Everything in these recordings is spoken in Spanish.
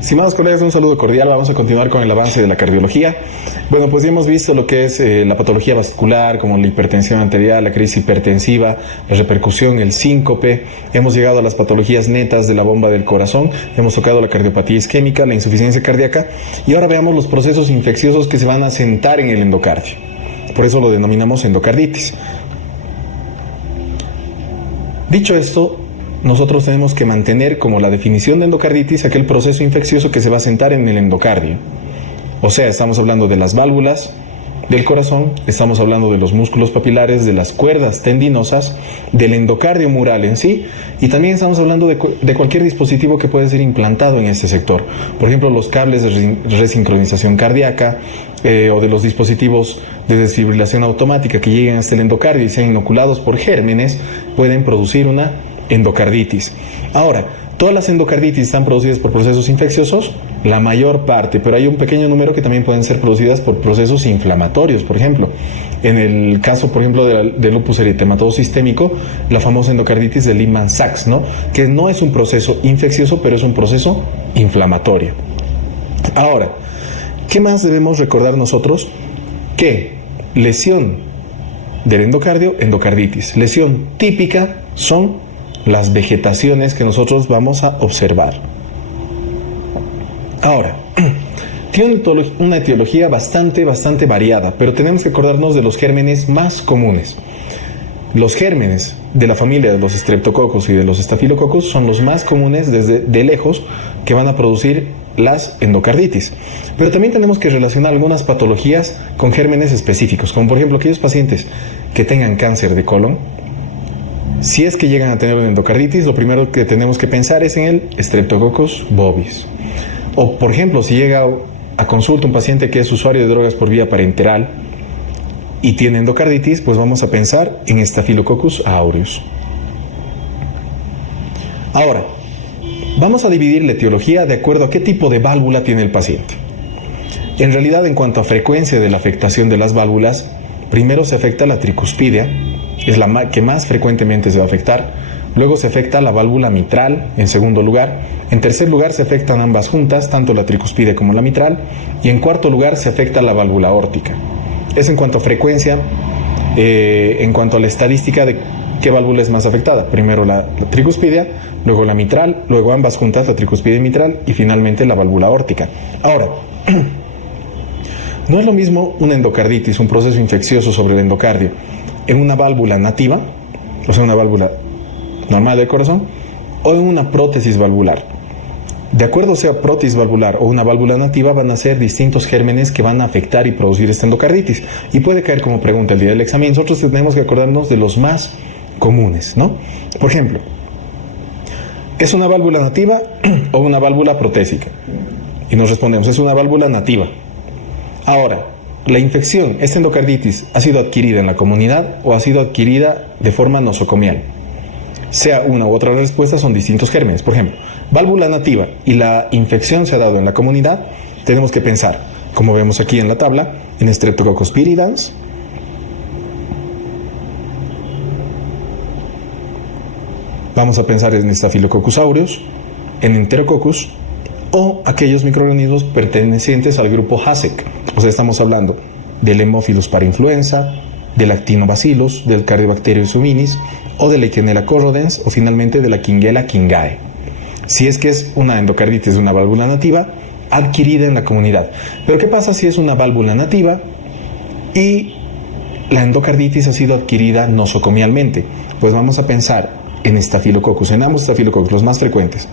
Estimados colegas, un saludo cordial. Vamos a continuar con el avance de la cardiología. Bueno, pues ya hemos visto lo que es la patología vascular, como la hipertensión arterial, la crisis hipertensiva, la repercusión, el síncope. Hemos llegado a las patologías netas de la bomba del corazón. Hemos tocado la cardiopatía isquémica, la insuficiencia cardíaca. Y ahora veamos los procesos infecciosos que se van a sentar en el endocardio. Por eso lo denominamos endocarditis. Dicho esto, nosotros tenemos que mantener como la definición de endocarditis aquel proceso infeccioso que se va a sentar en el endocardio. O sea, estamos hablando de las válvulas del corazón, estamos hablando de los músculos papilares, de las cuerdas tendinosas, del endocardio mural en sí, y también estamos hablando de cualquier dispositivo que puede ser implantado en este sector. Por ejemplo, los cables de resincronización cardíaca o de los dispositivos de desfibrilación automática que lleguen hasta el endocardio y sean inoculados por gérmenes, pueden producir una endocarditis. Ahora, ¿todas las endocarditis están producidas por procesos infecciosos? La mayor parte, pero hay un pequeño número que también pueden ser producidas por procesos inflamatorios. Por ejemplo, en el caso, por ejemplo, del lupus eritematoso sistémico, la famosa endocarditis de Lehmann-Sachs, ¿no? Que no es un proceso infeccioso, pero es un proceso inflamatorio. Ahora, ¿qué más debemos recordar nosotros? Que lesión del endocardio, endocarditis. Lesión típica son las vegetaciones que nosotros vamos a observar. Ahora, tiene una etiología bastante variada, pero tenemos que acordarnos de los gérmenes más comunes. Los gérmenes de la familia de los Streptococcus y de los Staphylococcus son los más comunes desde de lejos que van a producir las endocarditis. Pero también tenemos que relacionar algunas patologías con gérmenes específicos, como por ejemplo aquellos pacientes que tengan cáncer de colon. Si es que llegan a tener una endocarditis, lo primero que tenemos que pensar es en el Streptococcus bovis. O, por ejemplo, si llega a consulta un paciente que es usuario de drogas por vía parenteral y tiene endocarditis, pues vamos a pensar en Staphylococcus aureus. Ahora, vamos a dividir la etiología de acuerdo a qué tipo de válvula tiene el paciente. En realidad, en cuanto a frecuencia de la afectación de las válvulas, primero se afecta la tricuspidia, es la que más frecuentemente se va a afectar. Luego se afecta la válvula mitral, en segundo lugar. En tercer lugar se afectan ambas juntas, tanto la tricuspidia como la mitral. Y en cuarto lugar se afecta la válvula aórtica. Es en cuanto a frecuencia, en cuanto a la estadística de qué válvula es más afectada. Primero la tricuspidia, luego la mitral, luego ambas juntas, la tricuspidia y mitral, y finalmente la válvula aórtica. Ahora, no es lo mismo una endocarditis, un proceso infeccioso sobre el endocardio, en una válvula nativa, o sea, una válvula normal del corazón, o en una prótesis valvular. De acuerdo sea prótesis valvular o una válvula nativa, van a ser distintos gérmenes que van a afectar y producir esta endocarditis. Y puede caer como pregunta el día del examen. Nosotros tenemos que acordarnos de los más comunes, ¿no? Por ejemplo, ¿es una válvula nativa o una válvula protésica? Y nos respondemos, es una válvula nativa. Ahora, la infección, esta endocarditis, ¿ha sido adquirida en la comunidad o ha sido adquirida de forma nosocomial? Sea una u otra respuesta, son distintos gérmenes. Por ejemplo, válvula nativa y la infección se ha dado en la comunidad, tenemos que pensar, como vemos aquí en la tabla, en Streptococcus viridans, vamos a pensar en Staphylococcus aureus, en Enterococcus, o aquellos microorganismos pertenecientes al grupo HASEC. O sea, estamos hablando del Haemophilus parainfluenza, del Lactinobacillus, del Cardiobacterium suminis, o de Legionella corrodens, o finalmente de la Kingella kingae. Si es que es una endocarditis de una válvula nativa adquirida en la comunidad. Pero ¿qué pasa si es una válvula nativa y la endocarditis ha sido adquirida nosocomialmente? Pues vamos a pensar en Staphylococcus, en ambos Staphylococcus, los más frecuentes,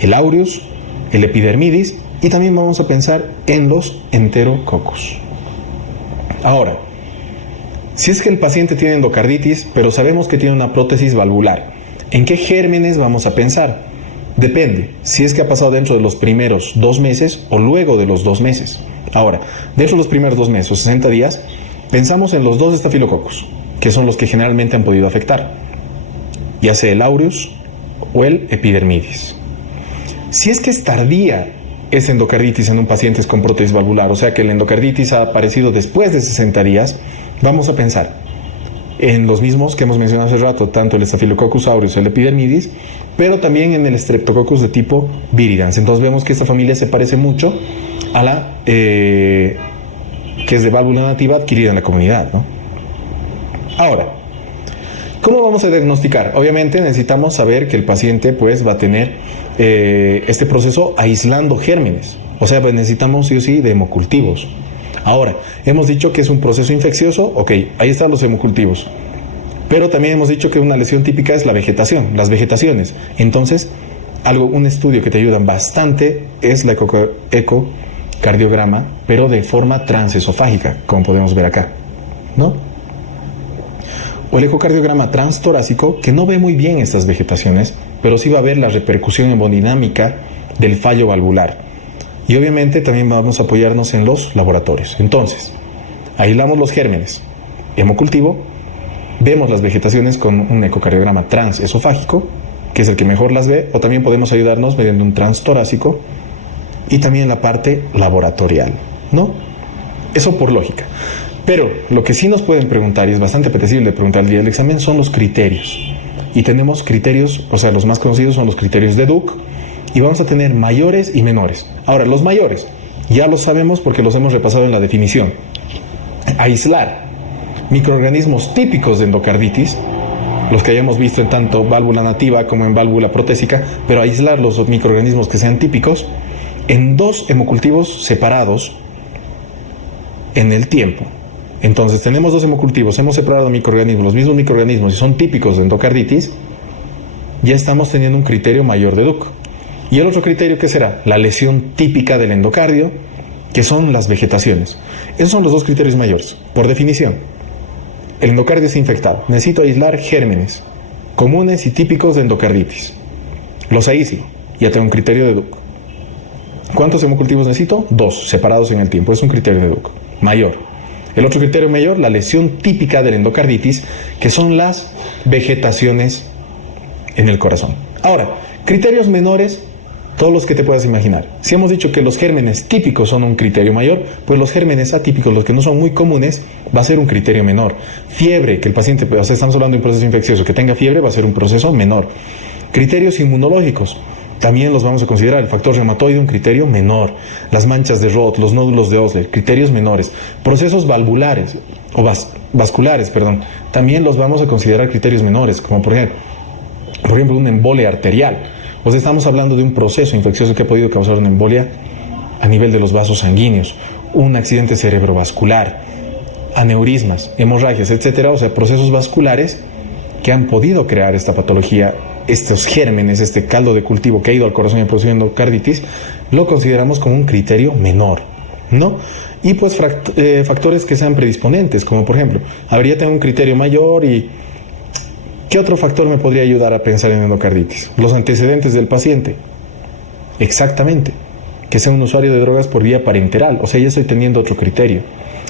el aureus, el epidermidis, y también vamos a pensar en los Enterococcus. Ahora, si es que el paciente tiene endocarditis, pero sabemos que tiene una prótesis valvular, ¿en qué gérmenes vamos a pensar? Depende, si es que ha pasado dentro de los primeros 2 meses o luego de los 2 meses. Ahora, dentro de los primeros 2 meses o 60 días, pensamos en los 2 Staphylococcus, que son los que generalmente han podido afectar, ya sea el aureus o el epidermidis. Si es que es tardía esa endocarditis en un paciente con prótesis valvular, o sea que la endocarditis ha aparecido después de 60 días, vamos a pensar en los mismos que hemos mencionado hace rato, tanto el Staphylococcus aureus y el Epidermidis, pero también en el Streptococcus de tipo viridans. Entonces vemos que esta familia se parece mucho a la que es de válvula nativa adquirida en la comunidad, ¿no? Ahora, ¿cómo vamos a diagnosticar? Obviamente necesitamos saber que el paciente pues va a tener este proceso aislando gérmenes. O sea, pues necesitamos sí o sí de hemocultivos. Ahora, hemos dicho que es un proceso infeccioso, ok, ahí están los hemocultivos. Pero también hemos dicho que una lesión típica es la vegetación, las vegetaciones. Entonces, un estudio que te ayuda bastante es la ecocardiograma, pero de forma transesofágica, como podemos ver acá, ¿no? O el ecocardiograma transtorácico, que no ve muy bien estas vegetaciones, pero sí va a ver la repercusión hemodinámica del fallo valvular. Y obviamente también vamos a apoyarnos en los laboratorios. Entonces, aislamos los gérmenes, hemocultivo, vemos las vegetaciones con un ecocardiograma transesofágico, que es el que mejor las ve, o también podemos ayudarnos mediante un transtorácico y también la parte laboratorial, ¿no? Eso por lógica. Pero lo que sí nos pueden preguntar, y es bastante apetecible preguntar el día del examen, son los criterios. Y tenemos criterios, o sea, los más conocidos son los criterios de Duke, y vamos a tener mayores y menores. Ahora, los mayores, ya los sabemos porque los hemos repasado en la definición. Aislar microorganismos típicos de endocarditis, los que hayamos visto en tanto válvula nativa como en válvula protésica, pero aislar los microorganismos que sean típicos en 2 hemocultivos separados en el tiempo. Entonces, tenemos 2 hemocultivos, hemos separado microorganismos, los mismos microorganismos y son típicos de endocarditis, ya estamos teniendo un criterio mayor de Duke. Y el otro criterio, ¿qué será? La lesión típica del endocardio, que son las vegetaciones. Esos son los 2 criterios mayores. Por definición, el endocardio está infectado. Necesito aislar gérmenes comunes y típicos de endocarditis. Los aíslo. Ya tengo un criterio de Duke. ¿Cuántos hemocultivos necesito? 2, separados en el tiempo. Es un criterio de Duke. Mayor. El otro criterio mayor, la lesión típica del endocarditis, que son las vegetaciones en el corazón. Ahora, criterios menores, todos los que te puedas imaginar. Si hemos dicho que los gérmenes típicos son un criterio mayor, pues los gérmenes atípicos, los que no son muy comunes, va a ser un criterio menor. Fiebre, que el paciente, o sea, estamos hablando de un proceso infeccioso, que tenga fiebre va a ser un proceso menor. Criterios inmunológicos, también los vamos a considerar. El factor reumatoide, un criterio menor. Las manchas de Roth, los nódulos de Osler, criterios menores. Procesos valvulares, o vasculares, también los vamos a considerar criterios menores, como por ejemplo una embolia arterial. O sea, estamos hablando de un proceso infeccioso que ha podido causar una embolia a nivel de los vasos sanguíneos, un accidente cerebrovascular, aneurismas, hemorragias, etcétera. O sea, procesos vasculares que han podido crear esta patología, estos gérmenes, este caldo de cultivo que ha ido al corazón y ha producido endocarditis, lo consideramos como un criterio menor, ¿no? Y pues factores que sean predisponentes, como por ejemplo, habría tener un criterio mayor. Y ¿qué otro factor me podría ayudar a pensar en endocarditis? Los antecedentes del paciente. Exactamente. Que sea un usuario de drogas por vía parenteral. O sea, ya estoy teniendo otro criterio.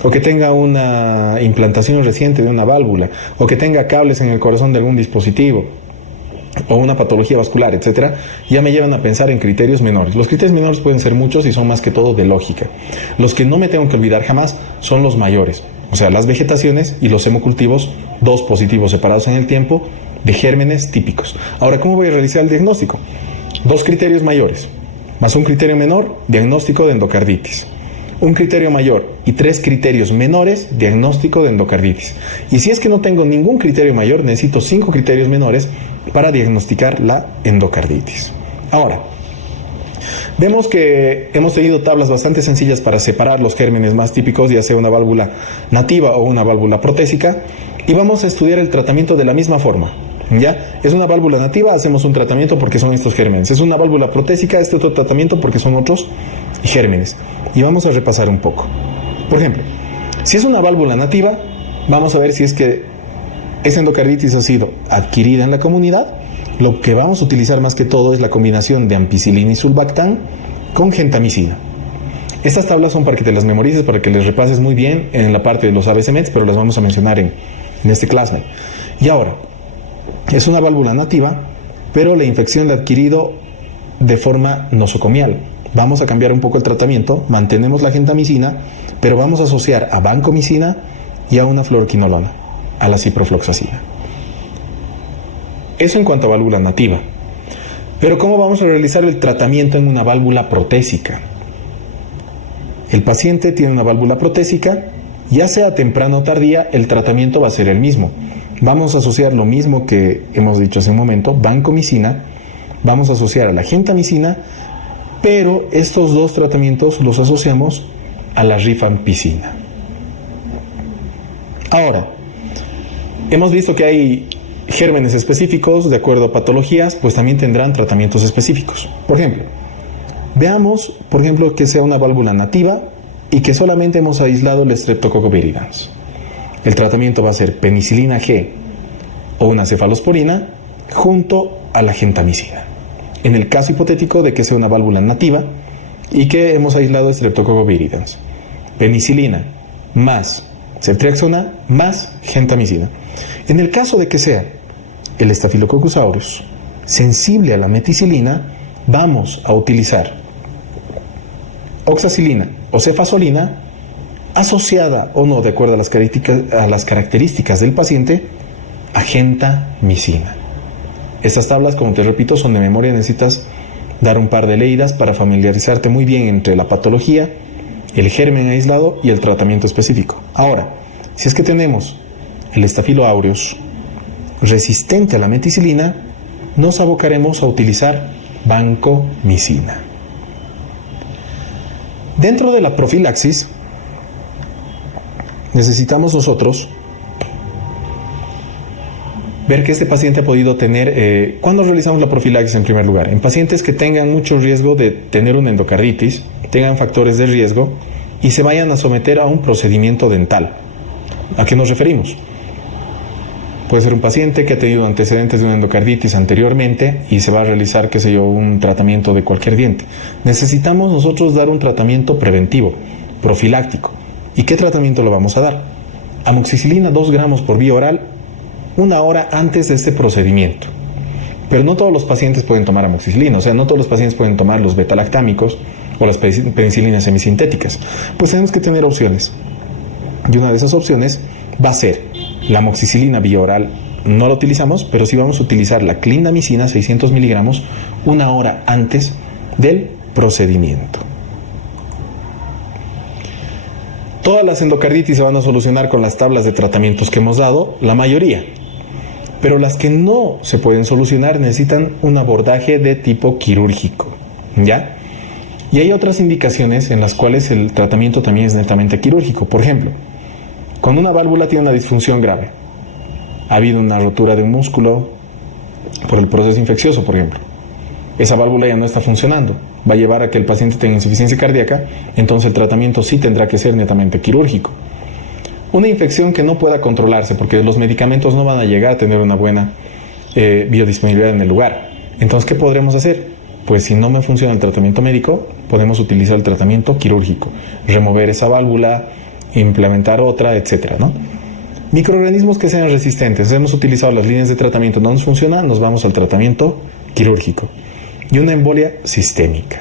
O que tenga una implantación reciente de una válvula. O que tenga cables en el corazón de algún dispositivo. O una patología vascular, etcétera. Ya me llevan a pensar en criterios menores. Los criterios menores pueden ser muchos y son más que todo de lógica. Los que no me tengo que olvidar jamás son los mayores. O sea, las vegetaciones y los hemocultivos, 2 positivos separados en el tiempo, de gérmenes típicos. Ahora, ¿cómo voy a realizar el diagnóstico? 2 criterios mayores, más un criterio menor, diagnóstico de endocarditis. Un criterio mayor y 3 criterios menores, diagnóstico de endocarditis. Y si es que no tengo ningún criterio mayor, necesito 5 criterios menores para diagnosticar la endocarditis. Ahora, vemos que hemos tenido tablas bastante sencillas para separar los gérmenes más típicos, ya sea una válvula nativa o una válvula protésica, y vamos a estudiar el tratamiento de la misma forma. ¿Ya? Es una válvula nativa, hacemos un tratamiento porque son estos gérmenes. Es una válvula protésica, este otro tratamiento porque son otros gérmenes. Y vamos a repasar un poco. Por ejemplo, si es una válvula nativa, vamos a ver si es que esa endocarditis ha sido adquirida en la comunidad. Lo que vamos a utilizar más que todo es la combinación de ampicilina y sulbactam con gentamicina. Estas tablas son para que te las memorices, para que les repases muy bien en la parte de los ABC-Meds, pero las vamos a mencionar en este ClassMed. Y ahora, es una válvula nativa, pero la infección la ha adquirido de forma nosocomial. Vamos a cambiar un poco el tratamiento, mantenemos la gentamicina, pero vamos a asociar a vancomicina y a una fluoroquinolona. a la ciprofloxacina. Eso en cuanto a válvula nativa. Pero ¿cómo vamos a realizar el tratamiento en una válvula protésica? El paciente tiene una válvula protésica, ya sea temprana o tardía, el tratamiento va a ser el mismo. Vamos a asociar lo mismo que hemos dicho hace un momento, vancomicina, vamos a asociar a la gentamicina, pero estos dos tratamientos los asociamos a la rifampicina. Ahora, hemos visto que hay gérmenes específicos, de acuerdo a patologías, pues también tendrán tratamientos específicos. Por ejemplo, veamos, que sea una válvula nativa y que solamente hemos aislado el Streptococcus viridans. El tratamiento va a ser penicilina G o una cefalosporina junto a la gentamicina. En el caso hipotético de que sea una válvula nativa y que hemos aislado Streptococcus viridans, penicilina más ceftriaxona más gentamicina. En el caso de que sea el Staphylococcus aureus sensible a la meticilina, vamos a utilizar oxacilina o cefazolina asociada o no, de acuerdo a las características del paciente, a gentamicina. Estas tablas, como te repito, son de memoria, necesitas dar un par de leídas para familiarizarte muy bien entre la patología, el germen aislado y el tratamiento específico. Ahora, si es que tenemos el Staphylo aureus resistente a la meticilina, nos abocaremos a utilizar vancomicina. Dentro de la profilaxis, necesitamos nosotros ver que este paciente ha podido tener, ¿cuándo realizamos la profilaxis en primer lugar? En pacientes que tengan mucho riesgo de tener una endocarditis, tengan factores de riesgo y se vayan a someter a un procedimiento dental. ¿A qué nos referimos? Puede ser un paciente que ha tenido antecedentes de una endocarditis anteriormente y se va a realizar, un tratamiento de cualquier diente. Necesitamos nosotros dar un tratamiento preventivo, profiláctico. ¿Y qué tratamiento lo vamos a dar? Amoxicilina 2 gramos por vía oral, 1 hora antes de este procedimiento. Pero no todos los pacientes pueden tomar amoxicilina, no todos los pacientes pueden tomar los betalactámicos o las penicilinas semisintéticas. Pues tenemos que tener opciones. Y una de esas opciones va a ser la amoxicilina vía oral. No la utilizamos, pero sí vamos a utilizar la clindamicina 600 miligramos 1 hora antes del procedimiento. Todas las endocarditis se van a solucionar con las tablas de tratamientos que hemos dado, la mayoría. Pero las que no se pueden solucionar necesitan un abordaje de tipo quirúrgico, ¿ya? Y hay otras indicaciones en las cuales el tratamiento también es netamente quirúrgico. Por ejemplo, cuando una válvula tiene una disfunción grave, ha habido una rotura de un músculo por el proceso infeccioso, por ejemplo, esa válvula ya no está funcionando, va a llevar a que el paciente tenga insuficiencia cardíaca, entonces el tratamiento sí tendrá que ser netamente quirúrgico. Una infección que no pueda controlarse, porque los medicamentos no van a llegar a tener una buena biodisponibilidad en el lugar. Entonces, ¿qué podremos hacer? Pues si no me funciona el tratamiento médico, podemos utilizar el tratamiento quirúrgico, remover esa válvula, implementar otra, etcétera, ¿no? Microorganismos que sean resistentes. Hemos utilizado las líneas de tratamiento, no nos funciona, nos vamos al tratamiento quirúrgico. Y una embolia sistémica.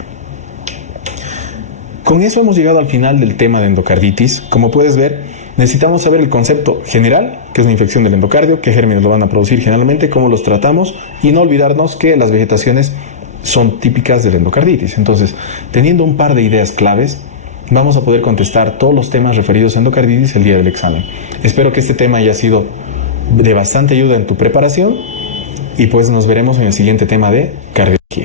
Con eso hemos llegado al final del tema de endocarditis. Como puedes ver, necesitamos saber el concepto general, que es una infección del endocardio, qué gérmenes lo van a producir generalmente, cómo los tratamos, y no olvidarnos que las vegetaciones son típicas de la endocarditis. Entonces, teniendo un par de ideas claves, vamos a poder contestar todos los temas referidos a endocarditis el día del examen. Espero que este tema haya sido de bastante ayuda en tu preparación y pues nos veremos en el siguiente tema de cardiología.